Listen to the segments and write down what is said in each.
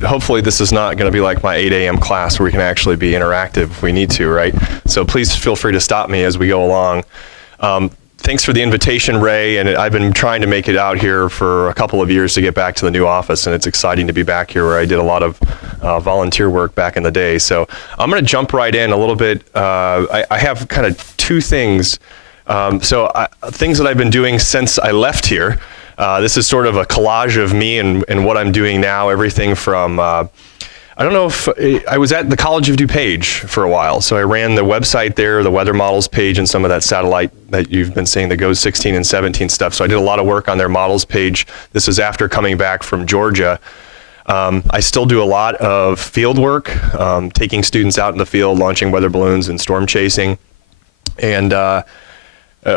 hopefully this is not going to be like my 8 a.m. class where we can actually be interactive if we need to, right? So please feel free to stop me as we go along. Thanks for the invitation, Ray, and I've been trying to make it out here for a couple of years to get back to the new office, and it's exciting to be back here where I did a lot of volunteer work back in the day. So I'm going to jump right in a little bit. I have kind of two things. Things that I've been doing since I left here. This is sort of a collage of me and what I'm doing now, everything from I don't know if I was at the College of DuPage for a while. So I ran the website there, the weather models page, and some of that satellite that you've been seeing, the GOES 16 and 17 stuff. So I did a lot of work on their models page. This is after coming back from Georgia. I still do a lot of field work, taking students out in the field, launching weather balloons and storm chasing, and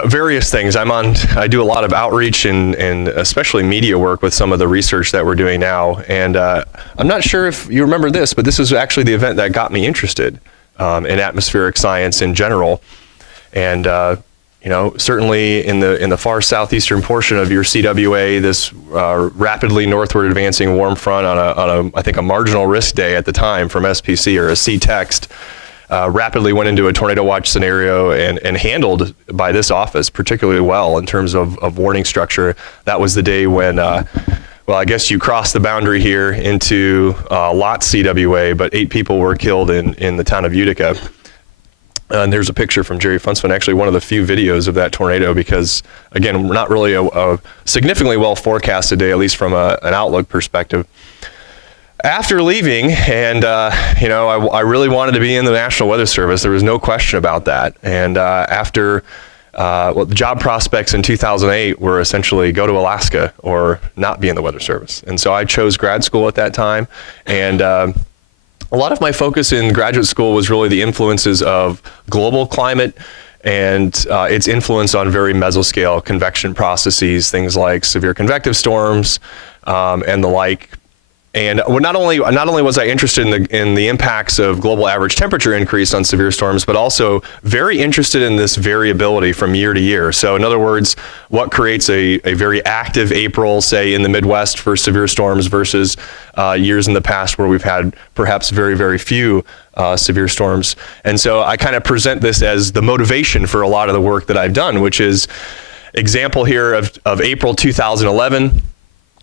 various things. I do a lot of outreach and especially media work with some of the research that we're doing now. And I'm not sure if you remember this, but this is actually the event that got me interested in atmospheric science in general. And certainly in the far southeastern portion of your CWA, this rapidly northward advancing warm front on a I think a marginal risk day at the time from SPC or a C-text. Rapidly went into a tornado watch scenario and handled by this office particularly well in terms of warning structure. That was the day when, well, I guess you crossed the boundary here into Lot CWA, but 8 people were killed in the town of Utica. And there's a picture from Jerry Funsman, actually one of the few videos of that tornado, because again, not really a significantly well forecasted day, at least from an outlook perspective. After leaving, and I really wanted to be in the National Weather Service. There was no question about that. And after, the job prospects in 2008 were essentially go to Alaska or not be in the Weather Service. And so I chose grad school at that time. And a lot of my focus in graduate school was really the influences of global climate and its influence on very mesoscale convection processes, things like severe convective storms and the like. And not only was I interested in the impacts of global average temperature increase on severe storms, but also very interested in this variability from year to year. So in other words, what creates a very active April, say in the Midwest for severe storms versus years in the past where we've had perhaps very, very few severe storms. And so I kind of present this as the motivation for a lot of the work that I've done, which is example here of April 2011.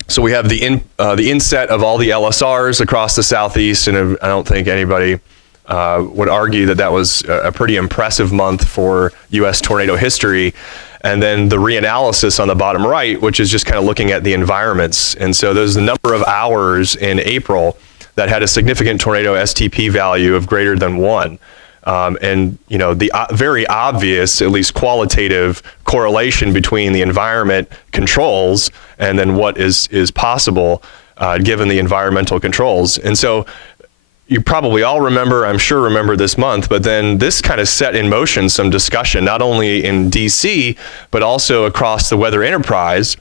So we have the inset of all the LSRs across the Southeast, and I don't think anybody would argue that was a pretty impressive month for U.S. tornado history. And then the reanalysis on the bottom right, which is just kind of looking at the environments. And so there's the number of hours in April that had a significant tornado STP value of greater than 1. And the very obvious, at least qualitative, correlation between the environment controls and then what is possible given the environmental controls. And so you probably all remember this month, but then this kind of set in motion some discussion, not only in DC, but also across the weather enterprise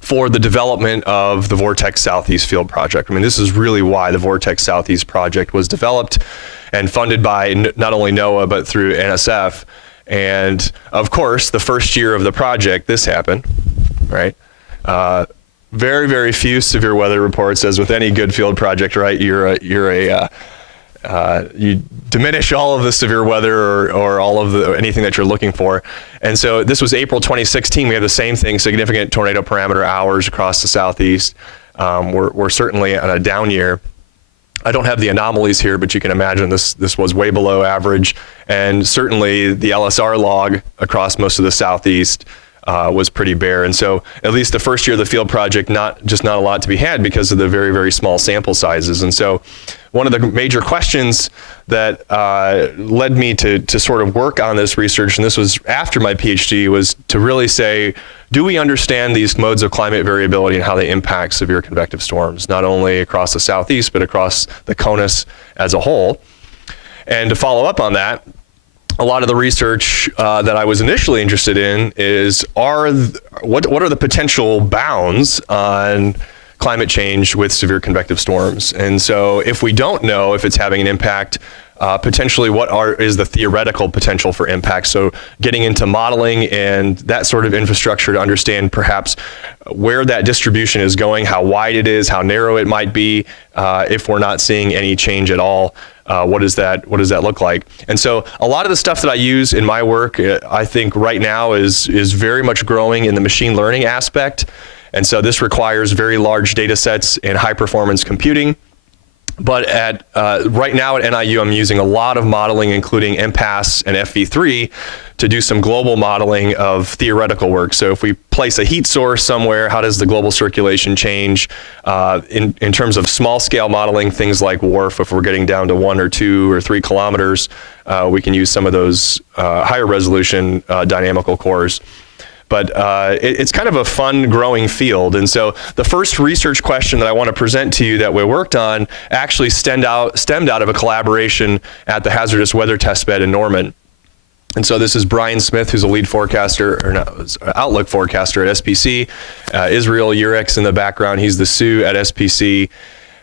for the development of the Vortex Southeast Field Project. I mean, this is really why the Vortex Southeast Project was developed and funded by not only NOAA, but through NSF. And of course, the first year of the project, this happened, right? Very, very few severe weather reports, as with any good field project, right? You diminish all of the severe weather or all of anything that you're looking for. And so this was April 2016. We have the same thing, significant tornado parameter hours across the Southeast. We're certainly on a down year. I don't have the anomalies here, but you can imagine this was way below average. And certainly the LSR log across most of the Southeast was pretty bare. And so at least the first year of the field project, not a lot to be had because of the very, very small sample sizes. And so one of the major questions that led me to sort of work on this research, and this was after my PhD, was to really say, do we understand these modes of climate variability and how they impact severe convective storms, not only across the Southeast, but across the CONUS as a whole? And to follow up on that, a lot of the research that I was initially interested in is what are the potential bounds on climate change with severe convective storms? And so if we don't know if it's having an impact potentially what is the theoretical potential for impact. So getting into modeling and that sort of infrastructure to understand perhaps where that distribution is going, how wide it is, how narrow it might be, if we're not seeing any change at all. What does that look like? And so a lot of the stuff that I use in my work, I think right now is very much growing in the machine learning aspect. And so this requires very large data sets and high performance computing. But right now at NIU, I'm using a lot of modeling, including MPAS and FV3, to do some global modeling of theoretical work. So if we place a heat source somewhere, how does the global circulation change? In terms of small scale modeling, things like WRF, if we're getting down to 1 or 2 or 3 kilometers, we can use some of those higher resolution dynamical cores. But it's kind of a fun growing field. And so the first research question that I want to present to you that we worked on actually stemmed out of a collaboration at the Hazardous Weather Testbed in Norman. And so this is Brian Smith, who's a lead forecaster, or no, outlook forecaster at SPC. Israel Urex in the background, he's the SU at SPC.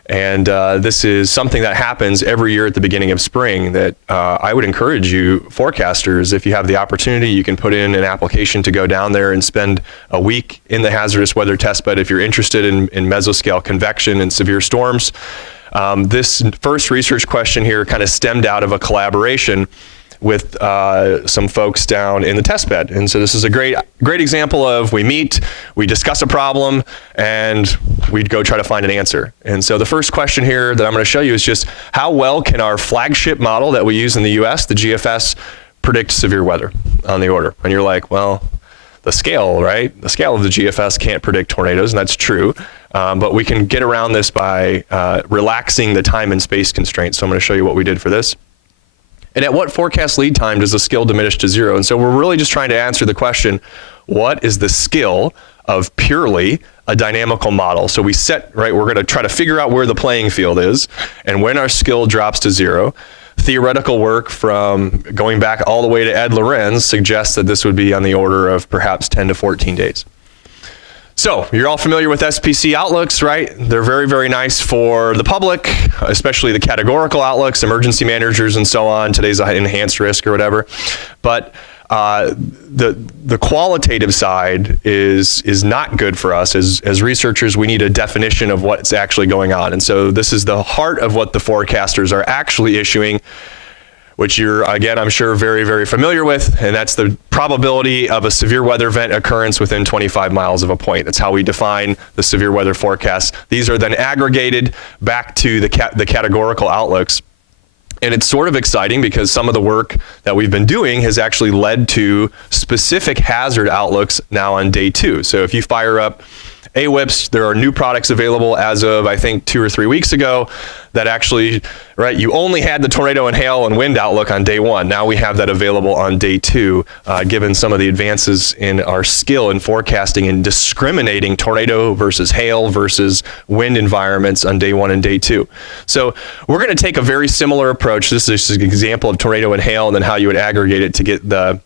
And this is something that happens every year at the beginning of spring that I would encourage you forecasters, if you have the opportunity, you can put in an application to go down there and spend a week in the Hazardous Weather Testbed if you're interested in mesoscale convection and severe storms. This first research question here kind of stemmed out of a collaboration with some folks down in the test bed. And so this is a great example of we meet, we discuss a problem, and we'd go try to find an answer. And so the first question here that I'm going to show you is just how well can our flagship model that we use in the US, the GFS, predict severe weather on the order? And you're like, well, the scale, right? The scale of the GFS can't predict tornadoes, and that's true. But we can get around this by relaxing the time and space constraints. So I'm going to show you what we did for this. And at what forecast lead time does the skill diminish to 0? And so we're really just trying to answer the question, what is the skill of purely a dynamical model? So we set, right, we're going to try to figure out where the playing field is, and when our skill drops to 0. Theoretical work from going back all the way to Ed Lorenz suggests that this would be on the order of perhaps 10 to 14 days. So you're all familiar with SPC outlooks, right? They're very, very nice for the public, especially the categorical outlooks, emergency managers and so on. Today's enhanced risk or whatever. But the qualitative side is not good for us. As researchers, we need a definition of what's actually going on. And so this is the heart of what the forecasters are actually issuing, which you're, again, I'm sure very, very familiar with, and that's the probability of a severe weather event occurrence within 25 miles of a point. That's how we define the severe weather forecast. These are then aggregated back to the categorical outlooks. And it's sort of exciting because some of the work that we've been doing has actually led to specific hazard outlooks now on day 2. So if you fire up AWIPS, there are new products available as of, I think, 2 or 3 weeks ago that actually, right, you only had the tornado and hail and wind outlook on day 1. Now we have that available on day 2, given some of the advances in our skill in forecasting and discriminating tornado versus hail versus wind environments on day 1 and day 2. So we're going to take a very similar approach. This is just an example of tornado and hail and then how you would aggregate it to get the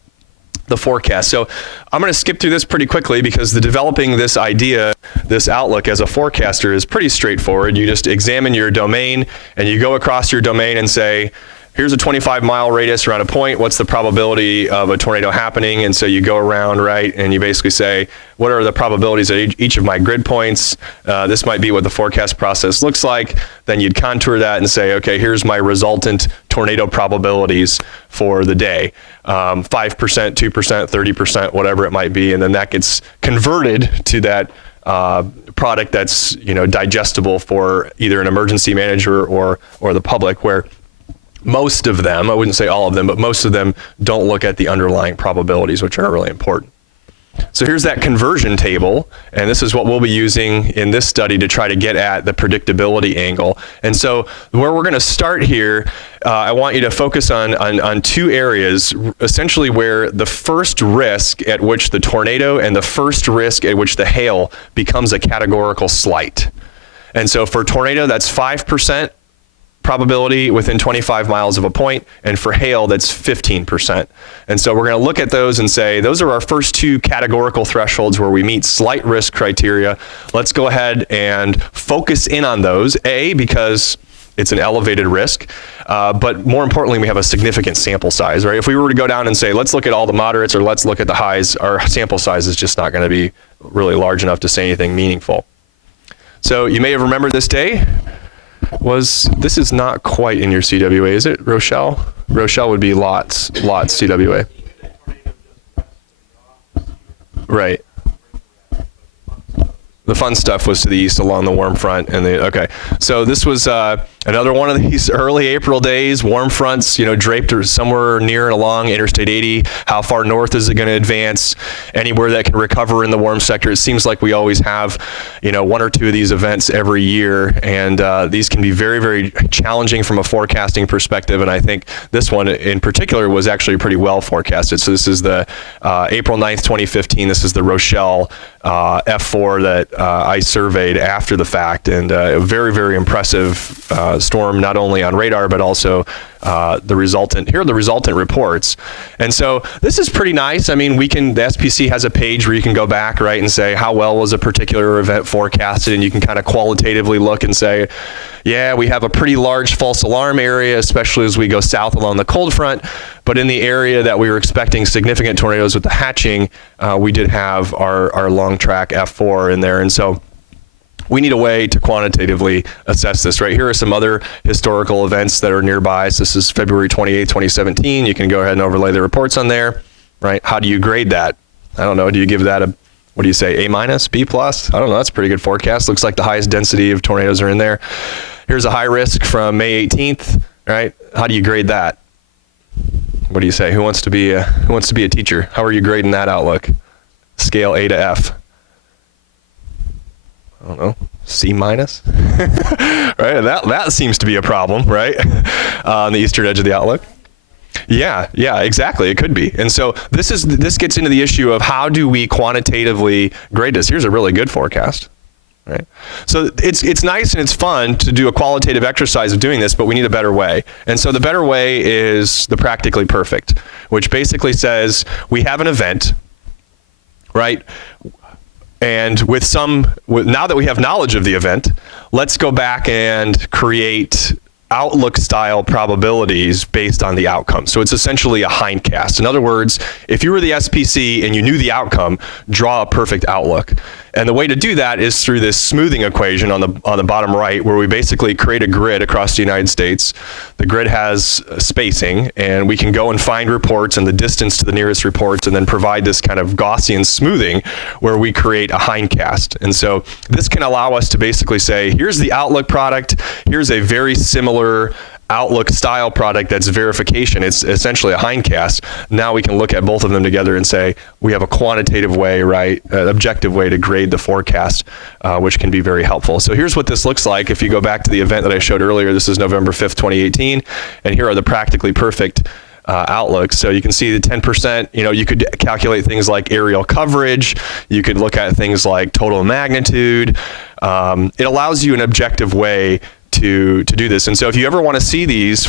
forecast. So I'm going to skip through this pretty quickly because developing this idea, this outlook as a forecaster is pretty straightforward. You just examine your domain and you go across your domain and say, here's a 25-mile radius around a point. What's the probability of a tornado happening? And so you go around, right, and you basically say, what are the probabilities at each of my grid points? This might be what the forecast process looks like. Then you'd contour that and say, okay, here's my resultant tornado probabilities for the day. 5%, 2%, 30%, whatever it might be. And then that gets converted to that product that's, digestible for either an emergency manager or the public, where most of them, I wouldn't say all of them, but most of them don't look at the underlying probabilities, which are really important. So here's that conversion table, and this is what we'll be using in this study to try to get at the predictability angle. And so where we're going to start here, I want you to focus on 2 areas, essentially where the first risk at which the tornado and the first risk at which the hail becomes a categorical slight. And so for tornado, that's 5% probability within 25 miles of a point, and for hail, that's 15%. And so we're going to look at those and say, those are our first 2 categorical thresholds where we meet slight risk criteria. Let's go ahead and focus in on those. A, because it's an elevated risk. But more importantly, we have a significant sample size, right? If we were to go down and say, let's look at all the moderates or let's look at the highs, our sample size is just not going to be really large enough to say anything meaningful. So you may have remembered this day. This is not quite in your CWA, is it, Rochelle? Rochelle would be lots CWA. Right. The fun stuff was to the east along the warm front. Okay. So this was another one of these early April days, warm fronts, draped somewhere near and along Interstate 80. How far north is it going to advance? Anywhere that can recover in the warm sector. It seems like we always have, one or two of these events every year. And these can be very, very challenging from a forecasting perspective. And I think this one in particular was actually pretty well forecasted. So this is the April 9th, 2015. This is the Rochelle F4 that I surveyed after the fact, and a very, very impressive storm, not only on radar, but also the resultant reports. And so this is pretty nice. I mean, the SPC has a page where you can go back, right, and say how well was a particular event forecasted, and you can kind of qualitatively look and say, yeah, we have a pretty large false alarm area, especially as we go south along the cold front. But in the area that we were expecting significant tornadoes with the hatching, we did have our long track F4 in there. And so we need a way to quantitatively assess this, right? Here are some other historical events that are nearby. So this is February 28, 2017. You can go ahead and overlay the reports on there, right? How do you grade that? I don't know. Do you give that what do you say, A-, B+? I don't know. That's a pretty good forecast. Looks like the highest density of tornadoes are in there. Here's a high risk from May 18th, right? How do you grade that? What do you say? Who wants to be a teacher? How are you grading that outlook? Scale A to F. I don't know, C-? Right? That seems to be a problem, right? On the eastern edge of the outlook. Yeah, exactly. It could be. And so this gets into the issue of how do we quantitatively grade this? Here's a really good forecast. Right. So it's nice and it's fun to do a qualitative exercise of doing this, but we need a better way. And so the better way is the practically perfect, which basically says we have an event, right? And now that we have knowledge of the event, let's go back and create outlook style probabilities based on the outcome. So it's essentially a hindcast. In other words, if you were the SPC and you knew the outcome, draw a perfect outlook. And the way to do that is through this smoothing equation on the bottom right, where we basically create a grid across the United States. The grid has spacing, and we can go and find reports and the distance to the nearest reports, and then provide this kind of Gaussian smoothing where we create a hindcast. And so this can allow us to basically say, here's the outlook product, here's a very similar outlook style product that's verification. It's essentially a hindcast. Now we can look at both of them together and say we have a quantitative way, right, an objective way to grade the forecast, which can be very helpful. So here's what this looks like. If you go back to the event that I showed earlier, this is November 5th, 2018, and here are the practically perfect outlooks. So you can see the 10%, you could calculate things like aerial coverage. You could look at things like total magnitude. It allows you an objective way to do this. And so if you ever want to see these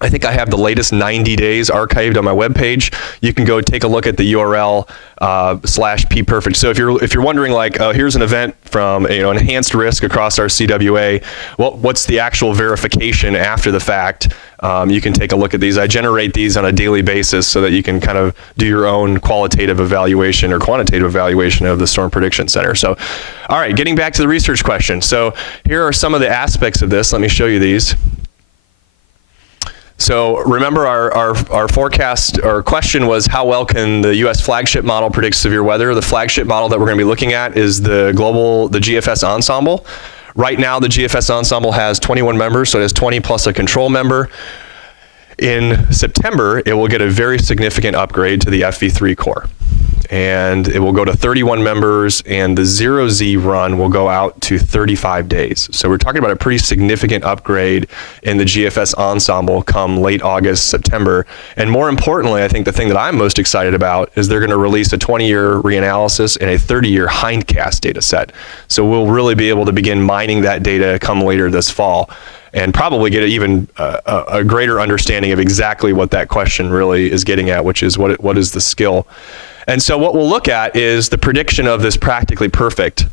I think I have the latest 90 days archived on my webpage. You can go take a look at the URL /pperfect. So if you're wondering, like, here's an event from enhanced risk across our CWA, what's the actual verification after the fact? You can take a look at these. I generate these on a daily basis so that you can kind of do your own qualitative evaluation or quantitative evaluation of the Storm Prediction Center. So, all right, getting back to the research question. So here are some of the aspects of this. Let me show you these. So remember our forecast, our question was, how well can the U.S. flagship model predict severe weather? The flagship model that we're going to be looking at is the GEFS ensemble. Right now, the GEFS ensemble has 21 members, so it has 20 plus a control member. In September, it will get a very significant upgrade to the FV3 core. And it will go to 31 members, and the 0Z run will go out to 35 days. So we're talking about a pretty significant upgrade in the GEFS ensemble come late August, September. And more importantly, I think the thing that I'm most excited about is they're going to release a 20-year reanalysis and a 30-year hindcast data set. So we'll really be able to begin mining that data come later this fall, and probably get even a greater understanding of exactly what that question really is getting at, which is what is the skill. And so what we'll look at is the prediction of this practically perfect.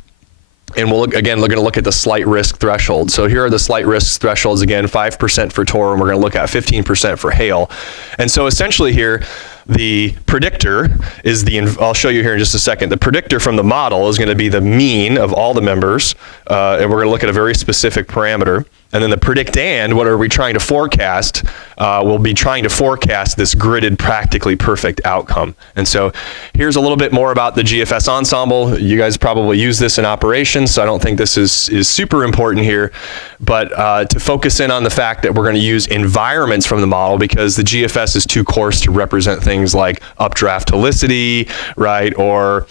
And we're going to look at the slight risk threshold. So here are the slight risk thresholds again, 5% for Tor, and we're going to look at 15% for hail. And so essentially here, the predictor is I'll show you here in just a second. The predictor from the model is going to be the mean of all the members, and we're going to look at a very specific parameter. And then the predicand, what are we trying to forecast? We'll be trying to forecast this gridded, practically perfect outcome. And so here's a little bit more about the GFS ensemble. You guys probably use this in operations, so I don't think this is super important here. But to focus in on the fact that we're going to use environments from the model, because the GFS is too coarse to represent things like updraft helicity, right, or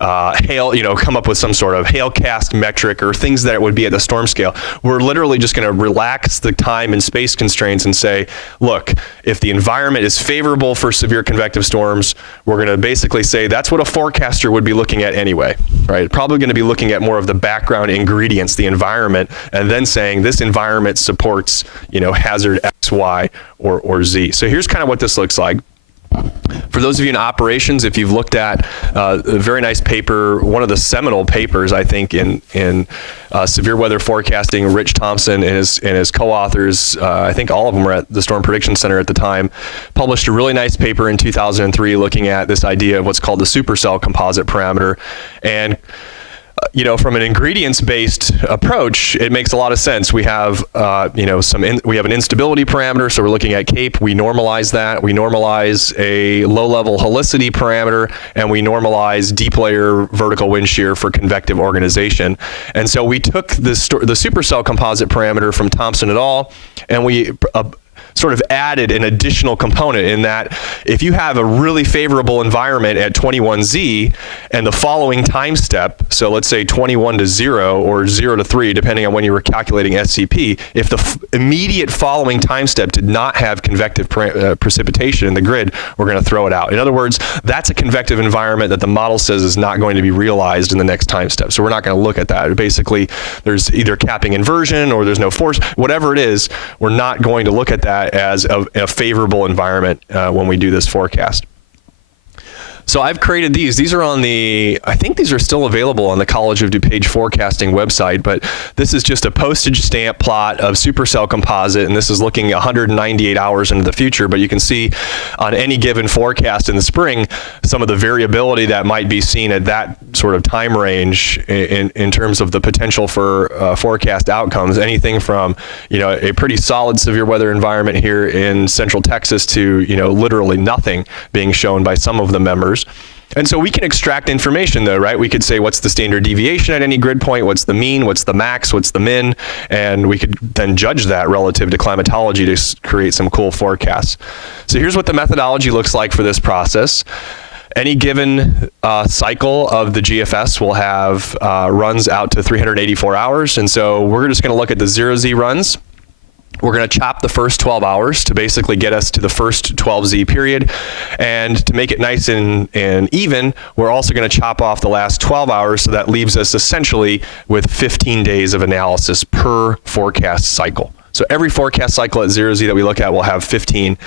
hail, come up with some sort of hail cast metric or things that would be at the storm scale. We're literally just going to relax the time and space constraints and say, look, if the environment is favorable for severe convective storms, we're going to basically say that's what a forecaster would be looking at anyway, right? Probably going to be looking at more of the background ingredients, the environment, and then saying this environment supports, hazard X, Y, or Z. So here's kind of what this looks like. For those of you in operations, if you've looked at a very nice paper, one of the seminal papers, I think, in severe weather forecasting, Rich Thompson and his co-authors, I think all of them were at the Storm Prediction Center at the time, published a really nice paper in 2003 looking at this idea of what's called the Supercell Composite parameter. And from an ingredients-based approach, it makes a lot of sense. We have, we have an instability parameter, so we're looking at CAPE. We normalize that. We normalize a low-level helicity parameter, and we normalize deep layer vertical wind shear for convective organization. And so we took the supercell composite parameter from Thompson et al., and we sort of added an additional component in that if you have a really favorable environment at 21Z and the following time step, so let's say 21 to 0 or 0 to 3, depending on when you were calculating SCP, if the immediate following time step did not have convective precipitation in the grid, we're going to throw it out. In other words, that's a convective environment that the model says is not going to be realized in the next time step. So we're not going to look at that. Basically, there's either capping inversion or there's no force. Whatever it is, we're not going to look at that as a favorable environment when we do this forecast. So I've created these. These are on I think these are still available on the College of DuPage Forecasting website, but this is just a postage stamp plot of Supercell Composite, and this is looking 198 hours into the future, but you can see on any given forecast in the spring, some of the variability that might be seen at that sort of time range in terms of the potential for forecast outcomes, anything from, a pretty solid severe weather environment here in central Texas to, literally nothing being shown by some of the members. And so we can extract information though, right? We could say what's the standard deviation at any grid point, what's the mean, what's the max, what's the min, and we could then judge that relative to climatology to create some cool forecasts. So here's what the methodology looks like for this process. Any given cycle of the GFS will have runs out to 384 hours, and so we're just going to look at the 0Z runs. We're going to chop the first 12 hours to basically get us to the first 12Z period. And to make it nice and even, we're also going to chop off the last 12 hours, so that leaves us essentially with 15 days of analysis per forecast cycle. So every forecast cycle at 0Z that we look at will have 15.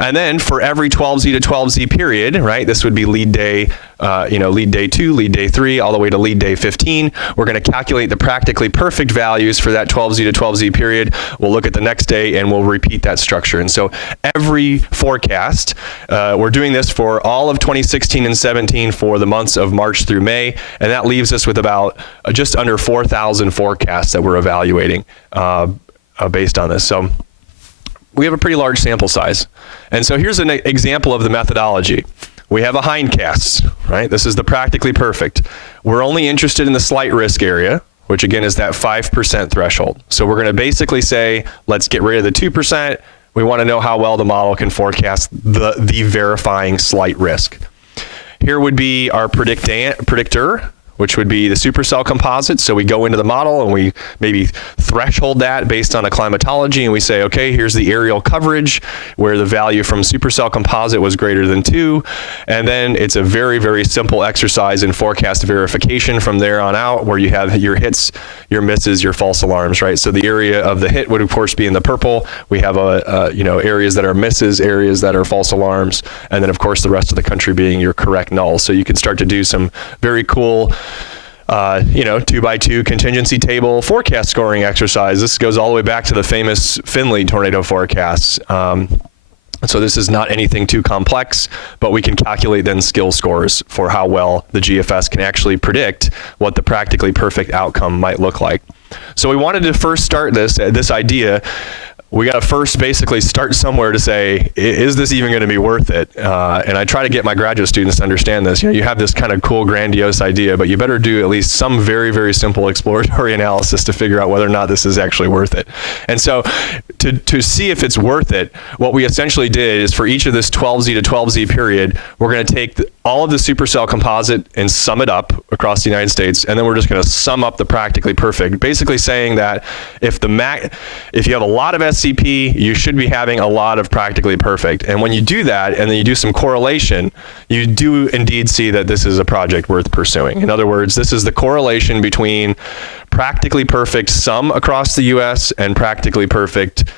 And then for every 12Z to 12Z period, right, this would be lead day, lead day 2, lead day 3, all the way to lead day 15. We're going to calculate the practically perfect values for that 12Z to 12Z period. We'll look at the next day and we'll repeat that structure. And so every forecast, we're doing this for all of 2016 and 17 for the months of March through May. And that leaves us with about just under 4,000 forecasts that we're evaluating based on this. So we have a pretty large sample size. And so here's an example of the methodology. We have a hindcast, right? This is the practically perfect. We're only interested in the slight risk area, which again is that 5% threshold. So we're going to basically say, let's get rid of the 2%. We want to know how well the model can forecast the verifying slight risk. Here would be our predictor, which would be the supercell composite. So we go into the model and we maybe threshold that based on a climatology, and we say, okay, here's the aerial coverage where the value from supercell composite was greater than 2. And then it's a very, very simple exercise in forecast verification from there on out, where you have your hits, your misses, your false alarms, right? So the area of the hit would of course be in the purple. We have areas that are misses, areas that are false alarms, and then of course the rest of the country being your correct null. So you can start to do some very cool 2x2 contingency table forecast scoring exercise. This goes all the way back to the famous Finley tornado forecasts. So this is not anything too complex, but we can calculate then skill scores for how well the GFS can actually predict what the practically perfect outcome might look like. So we wanted to first start this idea. We got to first basically start somewhere to say, is this even going to be worth it? And I try to get my graduate students to understand this. You have this kind of cool, grandiose idea, but you better do at least some very, very simple exploratory analysis to figure out whether or not this is actually worth it. And so to see if it's worth it, what we essentially did is for each of this 12Z to 12Z period, we're going to take all of the Supercell Composite and sum it up across the United States, and then we're just going to sum up the practically perfect, basically saying that if you have a lot of SCP, you should be having a lot of practically perfect. And when you do that, and then you do some correlation, you do indeed see that this is a project worth pursuing. In other words, this is the correlation between practically perfect sum across the US and practically perfect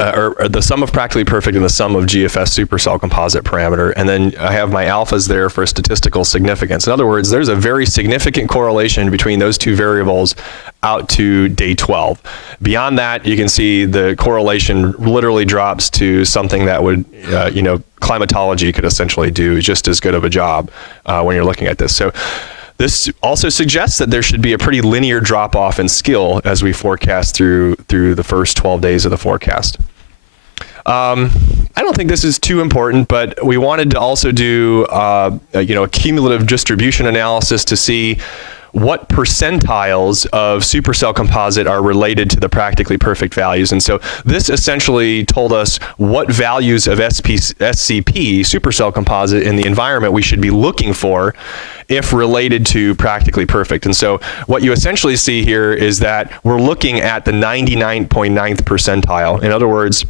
or the sum of practically perfect and the sum of GFS supercell composite parameter. And then I have my alphas there for statistical significance. In other words, there's a very significant correlation between those two variables out to day 12. Beyond that, you can see the correlation literally drops to something that would, climatology could essentially do just as good of a job when you're looking at this. So this also suggests that there should be a pretty linear drop-off in skill as we forecast through the first 12 days of the forecast. I don't think this is too important, but we wanted to also do a cumulative distribution analysis to see what percentiles of supercell composite are related to the practically perfect values. And so this essentially told us what values of SCP, supercell composite, in the environment we should be looking for if related to practically perfect. And so what you essentially see here is that we're looking at the 99.9th percentile. In other words,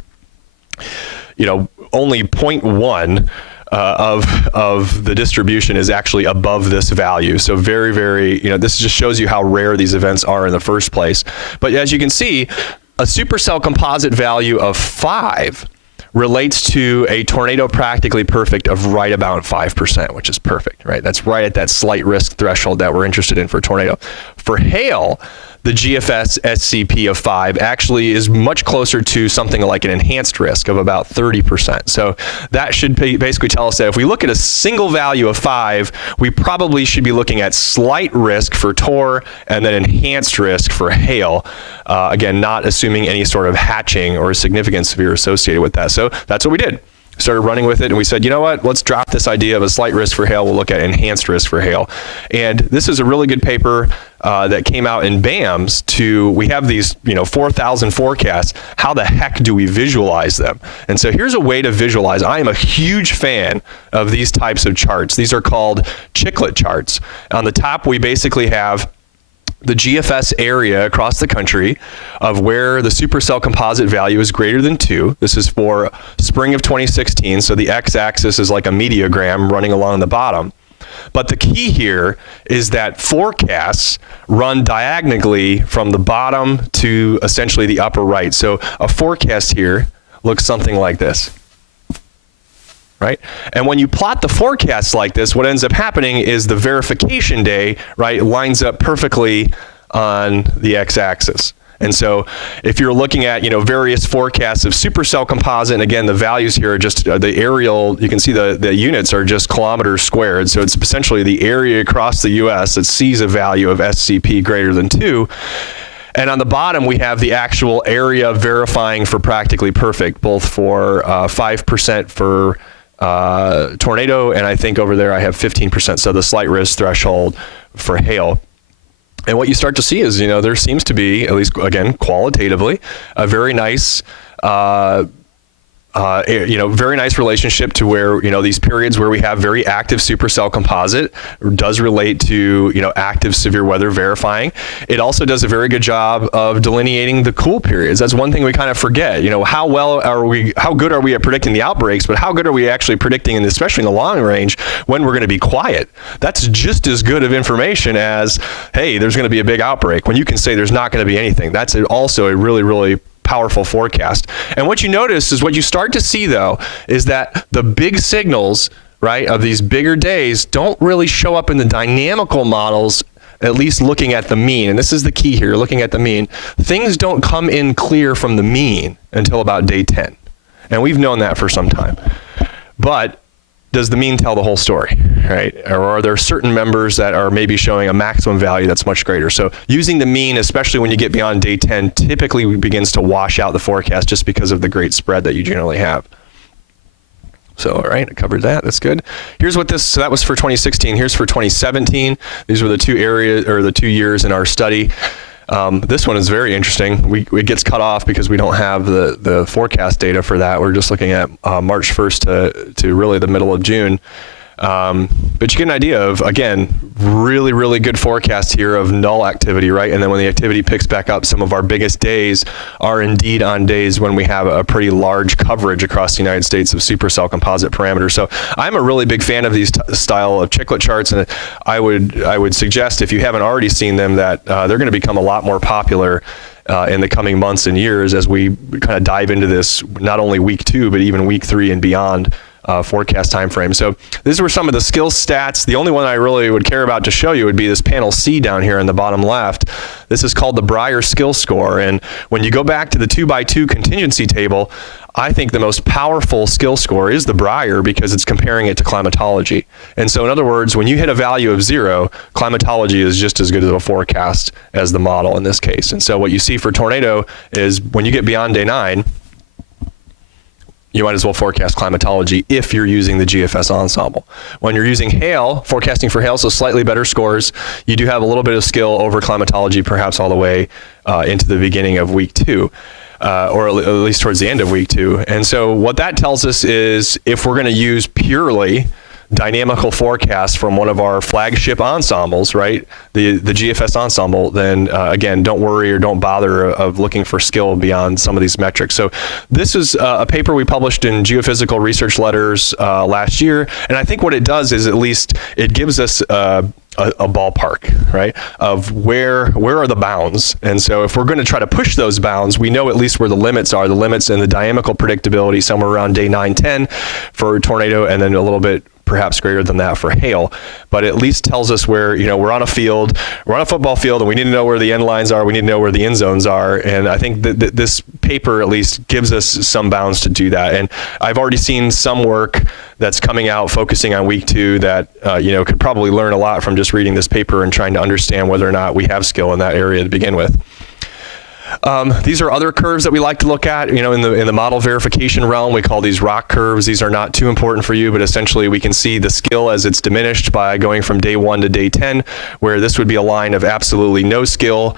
only 0.1 of the distribution is actually above this value. So very, very, this just shows you how rare these events are in the first place. But as you can see, a supercell composite value of 5 relates to a tornado practically perfect of right about 5%, which is perfect, right? That's right at that slight risk threshold that we're interested in for tornado. For hail, the GFS SCP of 5 actually is much closer to something like an enhanced risk of about 30%. So that should basically tell us that if we look at a single value of 5, we probably should be looking at slight risk for TOR and then enhanced risk for hail. Again, not assuming any sort of hatching or significant severe associated with that. So that's what we did. Started running with it, and we said, you know what, let's drop this idea of a slight risk for hail. We'll look at enhanced risk for hail. And this is a really good paper that came out in BAMS we have these 4,000 forecasts. How the heck do we visualize them? And so here's a way to visualize. I am a huge fan of these types of charts. These are called chiclet charts. On the top, we basically have the GFS area across the country of where the supercell composite value is greater than 2. This is for spring of 2016, so the x-axis is like a mediogram running along the bottom. But the key here is that forecasts run diagonally from the bottom to essentially the upper right. So a forecast here looks something like this. Right? And when you plot the forecasts like this, what ends up happening is the verification day, right, lines up perfectly on the x-axis. And so if you're looking at, various forecasts of supercell composite, and again, the values here are just the aerial, you can see the units are just kilometers squared. So it's essentially the area across the US that sees a value of SCP greater than 2. And on the bottom, we have the actual area verifying for practically perfect, both for 5% for tornado, and I think over there I have 15%, so the slight risk threshold for hail. And what you start to see is, there seems to be, at least again qualitatively, a very nice very nice relationship to where, these periods where we have very active supercell composite does relate to, active severe weather verifying. It also does a very good job of delineating the cool periods. That's one thing we kind of forget. How good are we at predicting the outbreaks, but how good are we actually predicting, especially in the long range, when we're going to be quiet? That's just as good of information as, hey, there's going to be a big outbreak, when you can say there's not going to be anything. That's also a really, really powerful forecast. And what you notice is, what you start to see though, is that the big signals right, of these bigger days don't really show up in the dynamical models, at least looking at the mean. And this is the key here, looking at the mean. Things don't come in clear from the mean until about day 10. And we've known that for some time. But does the mean tell the whole story, right? Or are there certain members that are maybe showing a maximum value that's much greater? So using the mean, especially when you get beyond day 10, typically begins to wash out the forecast just because of the great spread that you generally have. So, all right, I covered that. That's good. Here's what this, so that was for 2016. Here's for 2017. These were the two areas, or the 2 years in our study. This one is very interesting. It gets cut off because we don't have the forecast data for that. We're just looking at March 1st to really the middle of June. But you get an idea of, again, really, really good forecast here of null activity, right? And then when the activity picks back up, some of our biggest days are indeed on days when we have a pretty large coverage across the United States of supercell composite parameters. So I'm a really big fan of these style of chiclet charts, and I would suggest, if you haven't already seen them, that they're going to become a lot more popular in the coming months and years as we kind of dive into this, not only week 2, but even week 3 and beyond. Forecast time frame. So these were some of the skill stats. The only one I really would care about to show you would be this panel C down here in the bottom left. This is called the Breyer skill score. And when you go back to the 2x2 contingency table, I think the most powerful skill score is the Breyer because it's comparing it to climatology. And so in other words, when you hit a value of 0, climatology is just as good as a forecast as the model in this case. And so what you see for tornado is when you get beyond day 9, you might as well forecast climatology if you're using the GFS ensemble. When you're using hail, forecasting for hail, so slightly better scores, you do have a little bit of skill over climatology, perhaps all the way into the beginning of week 2. Or at least towards the end of week 2. And so what that tells us is if we're going to use purely dynamical forecast from one of our flagship ensembles, right, the GFS ensemble, then again, don't worry or don't bother of looking for skill beyond some of these metrics. So this is a paper we published in Geophysical Research Letters last year, and I think what it does is at least it gives us a ballpark, right, of where are the bounds. And so if we're going to try to push those bounds, we know at least where the limits are, the limits and the dynamical predictability somewhere around day 9, 10 for tornado, and then a little bit perhaps greater than that for hail, but at least tells us where, you know, we're on a field, we're on a football field, and we need to know where the end lines are, we need to know where the end zones are, and I think that this paper at least gives us some bounds to do that. And I've already seen some work that's coming out focusing on week 2 that, you know, could probably learn a lot from just reading this paper and trying to understand whether or not we have skill in that area to begin with. These are other curves that we like to look at. You know, in the model verification realm, we call these ROC curves. These are not too important for you, but essentially we can see the skill as it's diminished by going from day 1 to day 10, where this would be a line of absolutely no skill.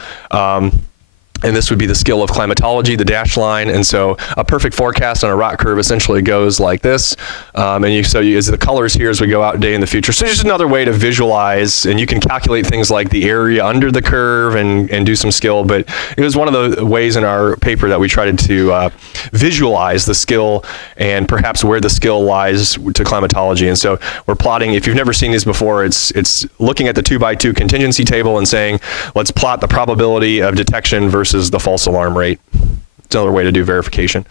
And this would be the skill of climatology, the dashed line. And so a perfect forecast on a ROC curve essentially goes like this. And as the colors here as we go out day in the future. So just another way to visualize, and you can calculate things like the area under the curve and do some skill. But it was one of the ways in our paper that we tried to visualize the skill and perhaps where the skill lies to climatology. And so we're plotting, if you've never seen these before, it's looking at the 2x2 contingency table and saying, let's plot the probability of detection versus the false alarm rate. It's another way to do verification.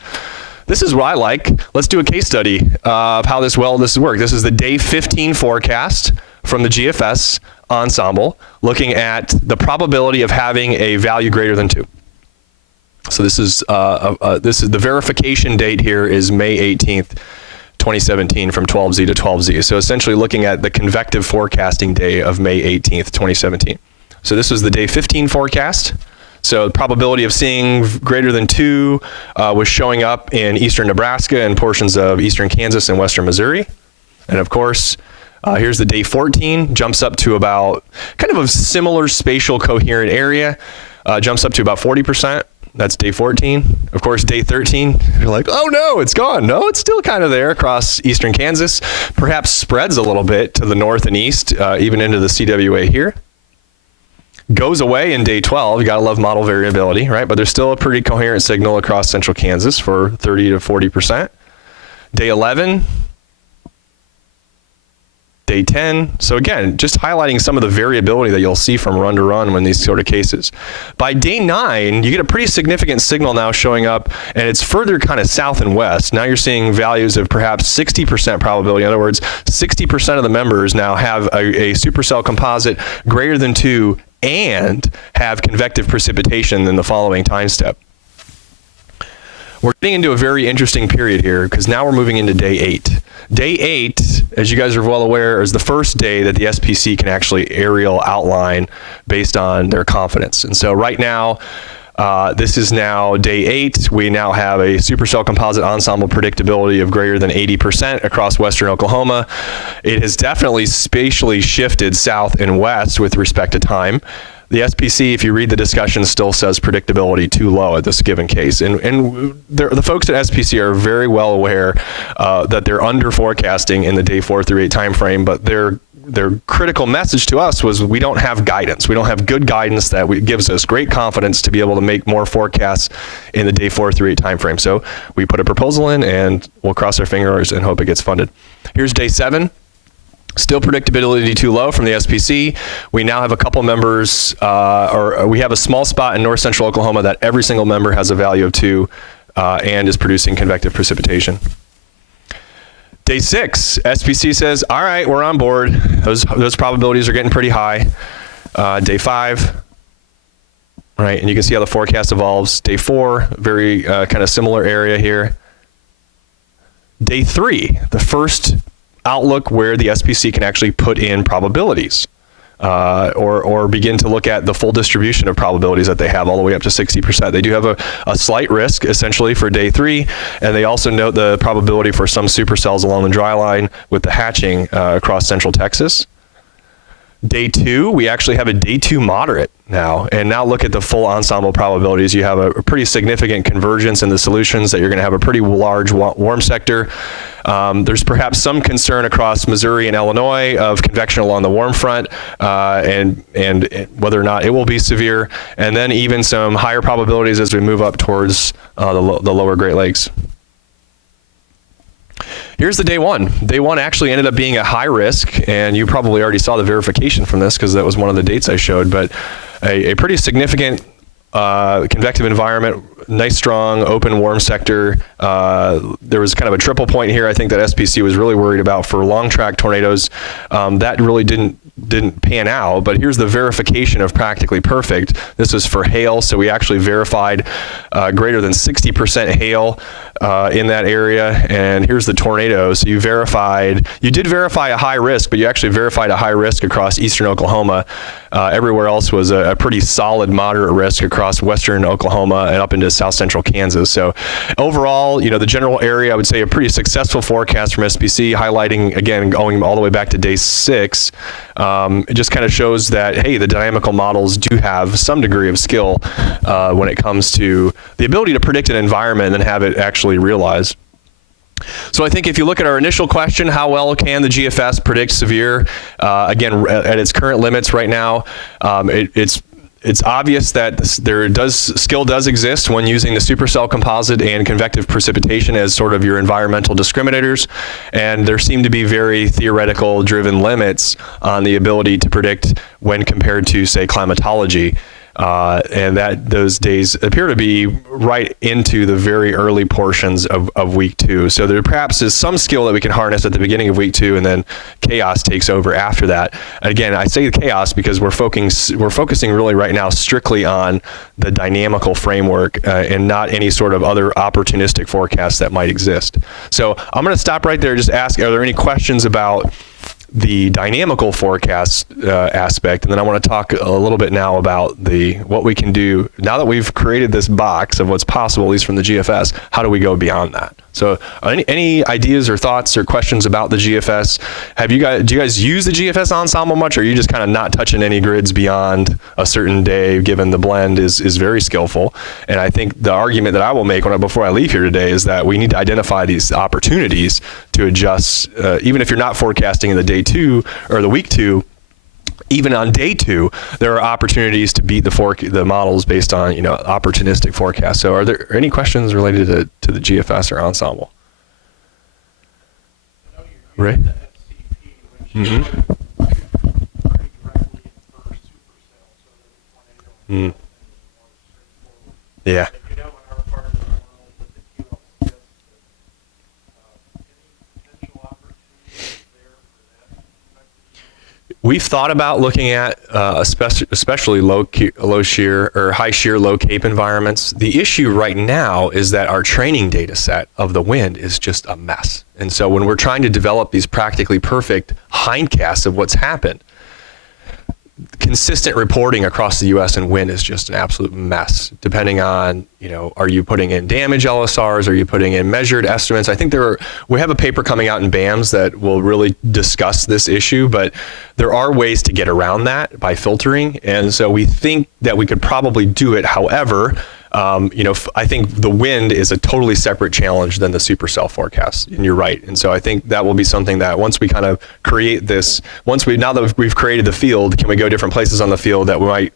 This is what I like. Let's do a case study of how this works. This is the day 15 forecast from the GFS ensemble, looking at the probability of having a value greater than 2. So this is the verification date here is May 18th, 2017 from 12Z to 12Z. So essentially looking at the convective forecasting day of May 18th, 2017. So this was the day 15 forecast. So the probability of seeing greater than 2 was showing up in eastern Nebraska and portions of eastern Kansas and western Missouri. And of course, here's the day 14, jumps up to about kind of a similar spatial coherent area, jumps up to about 40%. That's day 14. Of course, day 13, you're like, oh no, it's gone. No, it's still kind of there across eastern Kansas, perhaps spreads a little bit to the north and east, even into the CWA here. Goes away in day 12. You gotta love model variability, right? But there's still a pretty coherent signal across central Kansas for 30 to 40%. Day 11, Day 10. So again, just highlighting some of the variability that you'll see from run to run when these sort of cases. By day 9, you get a pretty significant signal now showing up, and it's further kind of south and west. Now you're seeing values of perhaps 60% probability. In other words, 60% of the members now have a supercell composite greater than 2 and have convective precipitation in the following time step. We're getting into a very interesting period here because now we're moving into day 8. Day 8, as you guys are well aware, is the first day that the SPC can actually aerial outline based on their confidence. And so right now, this is now day 8. We now have a supercell composite ensemble predictability of greater than 80% across western Oklahoma. It has definitely spatially shifted south and west with respect to time. The SPC, if you read the discussion, still says predictability too low at this given case. And the folks at SPC are very well aware that they're under forecasting in the day 4 through 8 time frame, but their critical message to us was we don't have guidance. We don't have good guidance that gives us great confidence to be able to make more forecasts in the day 4 through 8 time frame. So we put a proposal in and we'll cross our fingers and hope it gets funded. Here's day 7. Still predictability too low from the SPC. We now have a couple members, or we have a small spot in north central Oklahoma that every single member has a value of 2 and is producing convective precipitation. Day 6, SPC says, all right, we're on board. Those probabilities are getting pretty high. Day 5, right, and you can see how the forecast evolves. Day 4, very kind of similar area here. Day 3, the first outlook where the SPC can actually put in probabilities or begin to look at the full distribution of probabilities that they have all the way up to 60%. They do have a slight risk essentially for day 3, and they also note the probability for some supercells along the dry line with the hatching across central Texas. Day 2, we actually have a day 2 moderate now, and now look at the full ensemble probabilities. You have a pretty significant convergence in the solutions that you're going to have a pretty large warm sector. There's perhaps some concern across Missouri and Illinois of convection along the warm front and whether or not it will be severe, and then even some higher probabilities as we move up towards the lower Great Lakes. Here's the day 1. Day 1 actually ended up being a high risk, and you probably already saw the verification from this because that was one of the dates I showed, but a pretty significant convective environment, nice, strong, open, warm sector. There was kind of a triple point here I think that SPC was really worried about for long track tornadoes. That really didn't pan out, but here's the verification of practically perfect. This was for hail, so we actually verified greater than 60% hail in that area, and here's the tornado. So you did verify a high risk, but you actually verified a high risk across eastern Oklahoma. Everywhere else was a pretty solid moderate risk across western Oklahoma and up into south central Kansas. So overall, the general area, I would say a pretty successful forecast from SPC, highlighting, again, going all the way back to day 6. It just kind of shows that, hey, the dynamical models do have some degree of skill when it comes to the ability to predict an environment and then have it actually realized. So I think if you look at our initial question, how well can the GFS predict severe? Again, at its current limits right now, it's obvious that skill does exist when using the supercell composite and convective precipitation as sort of your environmental discriminators, and there seem to be very theoretical driven limits on the ability to predict when compared to, say, climatology. And that those days appear to be right into the very early portions of week 2. So there perhaps is some skill that we can harness at the beginning of week 2, and then chaos takes over after that. And again, I say chaos because we're focusing really right now strictly on the dynamical framework and not any sort of other opportunistic forecasts that might exist. So I'm going to stop right there. Just ask, are there any questions about the dynamical forecast aspect, and then I want to talk a little bit now about what we can do now that we've created this box of what's possible, at least from the GFS. How do we go beyond that? So any ideas or thoughts or questions about the GFS? Do you guys use the GFS ensemble much, or are you just kind of not touching any grids beyond a certain day, given the blend is very skillful? And I think the argument that I will make before I leave here today is that we need to identify these opportunities to adjust, even if you're not forecasting in the day 2 or the week 2. Even on day 2, there are opportunities to beat the models based on opportunistic forecasts. So, are there any questions related to the GFS or ensemble? Ray? The FCP, which Mm-hmm. Pretty directly infer supercell, so that the tornado Mm. is more straightforward. Yeah. And you know, in our part of the world with the QLCS, any potential opportunities there for that effective? We've thought about looking at especially low shear or high shear, low cape environments. The issue right now is that our training data set of the wind is just a mess. And so when we're trying to develop these practically perfect hindcasts of what's happened, consistent reporting across the U.S. and wind is just an absolute mess. Depending on, are you putting in damage LSRs? Are you putting in measured estimates? I think we have a paper coming out in BAMS that will really discuss this issue, but there are ways to get around that by filtering. And so we think that we could probably do it. However, I think the wind is a totally separate challenge than the supercell forecast, and you're right. And so I think that will be something that once we kind of create this, now that we've created the field, can we go different places on the field that we might,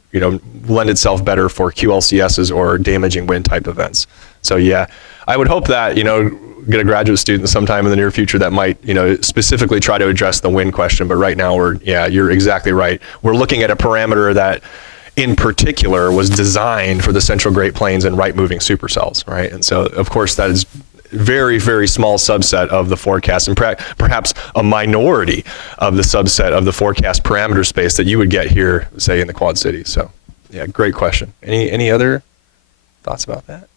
lend itself better for QLCSs or damaging wind type events. So yeah, I would hope that, get a graduate student sometime in the near future that might, specifically try to address the wind question. But right now you're exactly right. We're looking at a parameter that in particular was designed for the Central Great Plains and right moving supercells, right? And so of course that is very, very small subset of the forecast, and perhaps a minority of the subset of the forecast parameter space that you would get here, say in the Quad Cities. So yeah, great question. Any other thoughts about that?